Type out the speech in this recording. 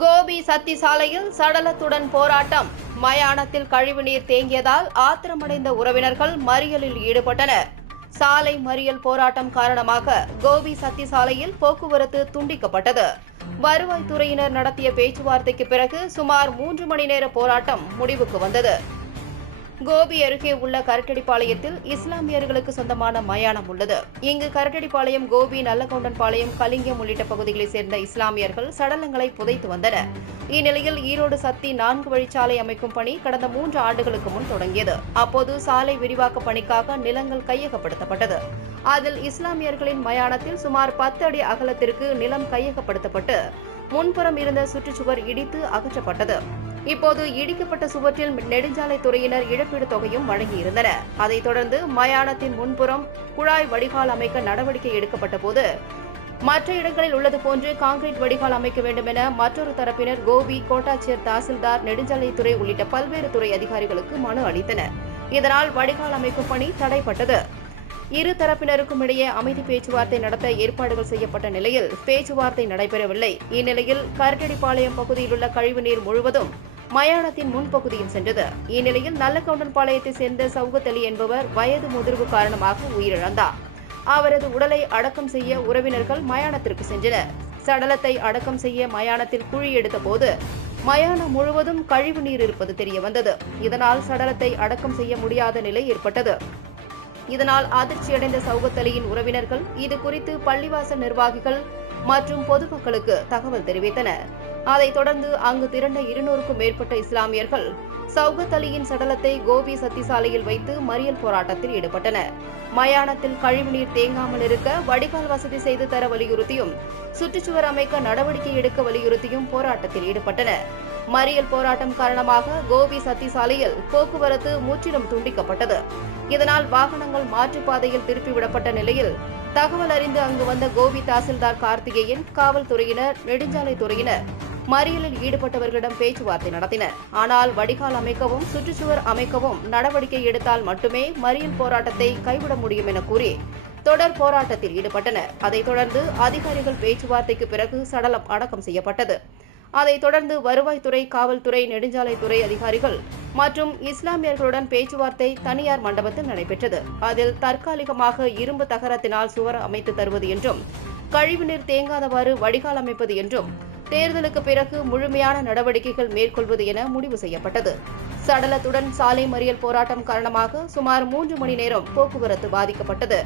கோபி சத்தி சாலையில் சடலத்துடன் போராட்டம். மயானத்தில் கழிவுநீர் தேங்கியதால் ஆத்திரமடைந்த உறவினர்கள் மறியலில் ஈடுபட்டனர். சாலை மறியல் போராட்டம் காரணமாக கோபி சத்தி சாலையில் போக்குவரத்து துண்டிக்கப்பட்டது. வருவாய்த்துறையினர் நடத்திய பேச்சுவார்த்தைக்கு பிறகு சுமார் 3 மணி நேர போராட்டம் முடிவுக்கு வந்தது. கோபி அருகே உள்ள கரட்டடிப்பாளையத்தில் இஸ்லாமியர்களுக்கு சொந்தமான மயானம் உள்ளது. இங்கு கரட்டடிப்பாளையம், கோபி, நல்லகவுண்டன்பாளையம், கலிங்கம் உள்ளிட்ட பகுதிகளைச் சேர்ந்த இஸ்லாமியர்கள் சடலங்களை புதைத்து வந்தனர். இந்நிலையில் ஈரோடு சத்தி 4 வழிச்சாலை அமைக்கும் பணி கடந்த 3 ஆண்டுகளுக்கு முன் தொடங்கியது. அப்போது சாலை விரிவாக்க பணிக்காக நிலங்கள் கையகப்படுத்தப்பட்டது. அதில் இஸ்லாமியர்களின் மயானத்தில் சுமார் 10 அடி அகலத்திற்கு நிலம் கையகப்படுத்தப்பட்டு முன்புறம் இருந்த சுற்றுச்சுவர் இடித்து அகற்றப்பட்டது. இப்போது இடிக்கப்பட்ட சுவற்றில் நெடுஞ்சாலைத்துறையினர் இழப்பீடு தொகையும் வழங்கியிருந்தனர். அதைத் தொடர்ந்து மயானத்தின் முன்புறம் குழாய் வடிகால் அமைக்க நடவடிக்கை எடுக்கப்பட்ட போது மற்ற இடங்களில் உள்ளது போன்று கான்கிரீட் வடிகால் அமைக்க வேண்டும் என மற்றொரு தரப்பினர் கோபி கோட்டாட்சியர், தாசில்தார், நெடுஞ்சாலைத்துறை உள்ளிட்ட பல்வேறு துறை அதிகாரிகளுக்கு மனு அளித்தனர். இதனால் வடிகால் அமைக்கும் பணி தடைப்பட்டது. இரு தரப்பினருக்கும் இடையே அமைதி பேச்சுவார்த்தை நடத்த ஏற்பாடுகள் செய்யப்பட்ட நிலையில் பேச்சுவார்த்தை நடைபெறவில்லை. இந்நிலையில் கரட்டடிப்பாளையம் பகுதியில் உள்ள கழிவுநீர் முழுவதும் மயானத்தின் முன்பகுதியில் சென்றது. இந்நிலையில் நல்லகவுண்டன்பாளையத்தைச் சேர்ந்த சவுகத் அலி என்பவர் வயது முதிர்வு காரணமாக உயிரிழந்தார். அவரது உடலை அடக்கம் செய்ய உறவினர்கள் மயானத்திற்கு சென்றனர். சடலத்தை அடக்கம் செய்ய மயானத்தில் குழி எடுத்த போது மயானம் முழுவதும் கழிவுநீர் இருப்பது தெரியவந்தது. இதனால் சடலத்தை அடக்கம் செய்ய முடியாத நிலை ஏற்பட்டது. இதனால் அதிர்ச்சியடைந்த சவுகத் அலியின் உறவினர்கள் இதுகுறித்து பள்ளிவாசல் நிர்வாகிகள் மற்றும் பொதுமக்களுக்கு தகவல் தெரிவித்தனர். அதைத் தொடர்ந்து அங்கு திரண்ட 200க்கும் மேற்பட்ட இஸ்லாமியர்கள் சவுகத் அலியின் சடலத்தை கோபி சத்தி சாலையில் வைத்து மறியல் போராட்டத்தில் ஈடுபட்டனர். மயானத்தில் கழிவுநீர் தேங்காமல் இருக்க வடிகால் வசதி செய்து தர வலியுறுத்தியும் சுற்றுச்சுவர் அமைக்க நடவடிக்கை எடுக்க வலியுறுத்தியும் போராட்டத்தில் ஈடுபட்டனர். மறியல் போராட்டம் காரணமாக கோபி சத்தி சாலையில் போக்குவரத்து முற்றிலும் துண்டிக்கப்பட்டது. இதனால் வாகனங்கள் மாற்றுப்பாதையில் திருப்பிவிடப்பட்ட நிலையில் தகவல் அறிந்து அங்கு வந்த கோபி தாசில்தார் கார்த்திகேயன், காவல்துறையினர், நெடுஞ்சாலைத்துறையினர் மறியலில் ஈடுபட்டவர்களிடம் பேச்சுவார்த்தை நடத்தினர். ஆனால் வடிகால் அமைக்கவும் சுற்றுச்சுவர் அமைக்கவும் நடவடிக்கை எடுத்தால் மட்டுமே மறியல் போராட்டத்தை கைவிட முடியும் என கூறி தொடர் போராட்டத்தில் ஈடுபட்டனர். அதைத் தொடர்ந்து அதிகாரிகள் பேச்சுவார்த்தைக்கு பிறகு சடலம் அடக்கம் செய்யப்பட்டது. அதைத் தொடர்ந்து வருவாய்த்துறை, காவல்துறை, நெடுஞ்சாலைத்துறை அதிகாரிகள் மற்றும் இஸ்லாமியர்களுடன் பேச்சுவார்த்தை தனியார் மண்டபத்தில் நடைபெற்றது. அதில் தற்காலிகமாக இரும்பு தகரத்தினால் சுவர் அமைத்து தருவது என்றும், கழிவுநீர் தேங்காதவாறு வடிகால் அமைப்பது என்றும், தேர்தலுக்கு பிறகு முழுமையான நடவடிக்கைகள் மேற்கொள்வது என முடிவு செய்யப்பட்டது. சடலத்துடன் சாலை மறியல் போராட்டம் காரணமாக சுமார் 3 மணி நேரம் போக்குவரத்து பாதிக்கப்பட்டது.